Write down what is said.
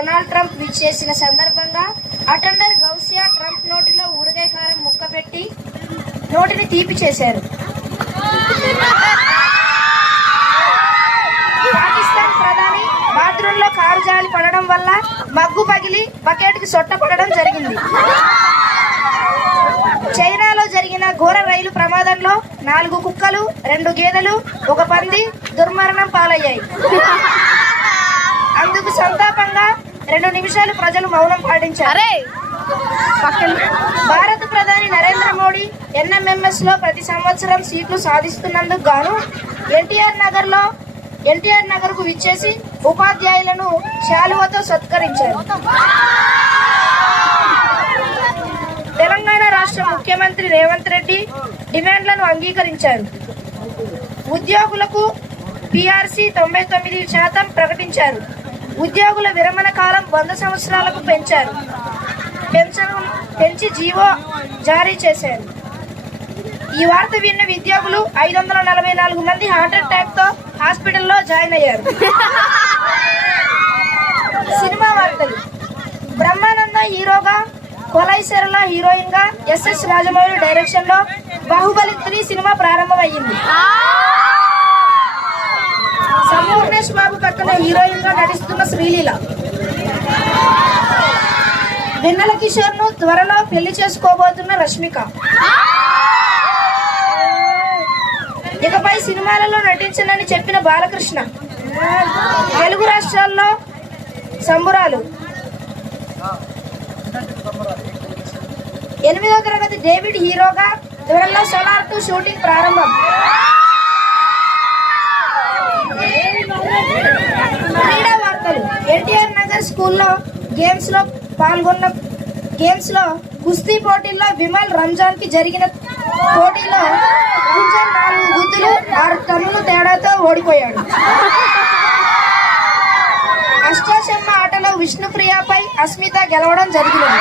Donald Trump విచ్చేసిన సందర్భంగా attender Gousia Trump నోటిలో ఊరగాయ కారం ముక్క పెట్టి నోటిని తీపి చేశారు. పాకిస్తాన్ ప్రధాని బాత్రూంలో కారు జాలి పడడం వల్ల మగ్గు పగిలి బకెట్కి సొట్ట పడడం జరిగింది. చైనాలో జరిగిన ఘోర రైలు ప్రమాదంలో 4 కుక్కలు, 2 గేదెలు, 1 పంది దుర్మరణం పాలయ్యాయి. అందుకు సంతాపంగా 2 నిమిషాలు ప్రజలు మౌనం పాటించారు. భారత ప్రధాని నరేంద్ర మోడీ ఎన్ఎంఎంఎస్ లో ప్రతి సంవత్సరం సీట్లు సాధిస్తున్నందుకు గాను ఎన్టీఆర్ నగర్ కు విచ్చేసి ఉపాధ్యాయులను శాలువతో సత్కరించారు. తెలంగాణ రాష్ట్ర ముఖ్యమంత్రి రేవంత్ రెడ్డి డిమాండ్లను అంగీకరించారు. ఉద్యోగులకు పిఆర్సీ 99% ప్రకటించారు. ఉద్యోగుల విరమణ కాలం 100 సంవత్సరాలకు పెంచి జీవో జారీ చేశారు. ఈ వార్త విన్న ఉద్యోగులు 544 మంది హార్ట్ అటాక్ తో హాస్పిటల్లో జాయిన్ అయ్యారు. సినిమా వార్తలు. బ్రహ్మానంద హీరోగా, కొలై సరళ హీరోయిన్ గా, ఎస్ఎస్ రాజమౌళి డైరెక్షన్ లో బాహుబలి 3 సినిమా ప్రారంభమయ్యింది. సంపూర్ణేష్ బాబు పక్కన హీరోయిన్ గా నటిస్తున్న శ్రీలీల. వెన్నెల కిషోర్ ను త్వరలో పెళ్లి చేసుకోబోతున్న రష్మిక. ఇకపై సినిమాలలో నటించనని చెప్పిన బాలకృష్ణ. తెలుగు రాష్ట్రాల్లో సంబురాలు. 8వ తరగతి డేవిడ్ హీరోగా, త్వరలో సోలార్ 2 షూటింగ్ ప్రారంభం. క్రీడా వార్తలు. ఎన్టీఆర్ నగర్ స్కూల్లో గేమ్స్ లో కుస్తీ పోటీల్లో విమల్ రంజాన్ కి జరిగిన పోటీలో రంజాన్ 4 గుద్దులు 6 టన్నుల తేడాతో ఓడిపోయాడు. అష్టాచెమ్మ ఆటలో విష్ణుప్రియపై అస్మిత గెలవడం జరిగింది.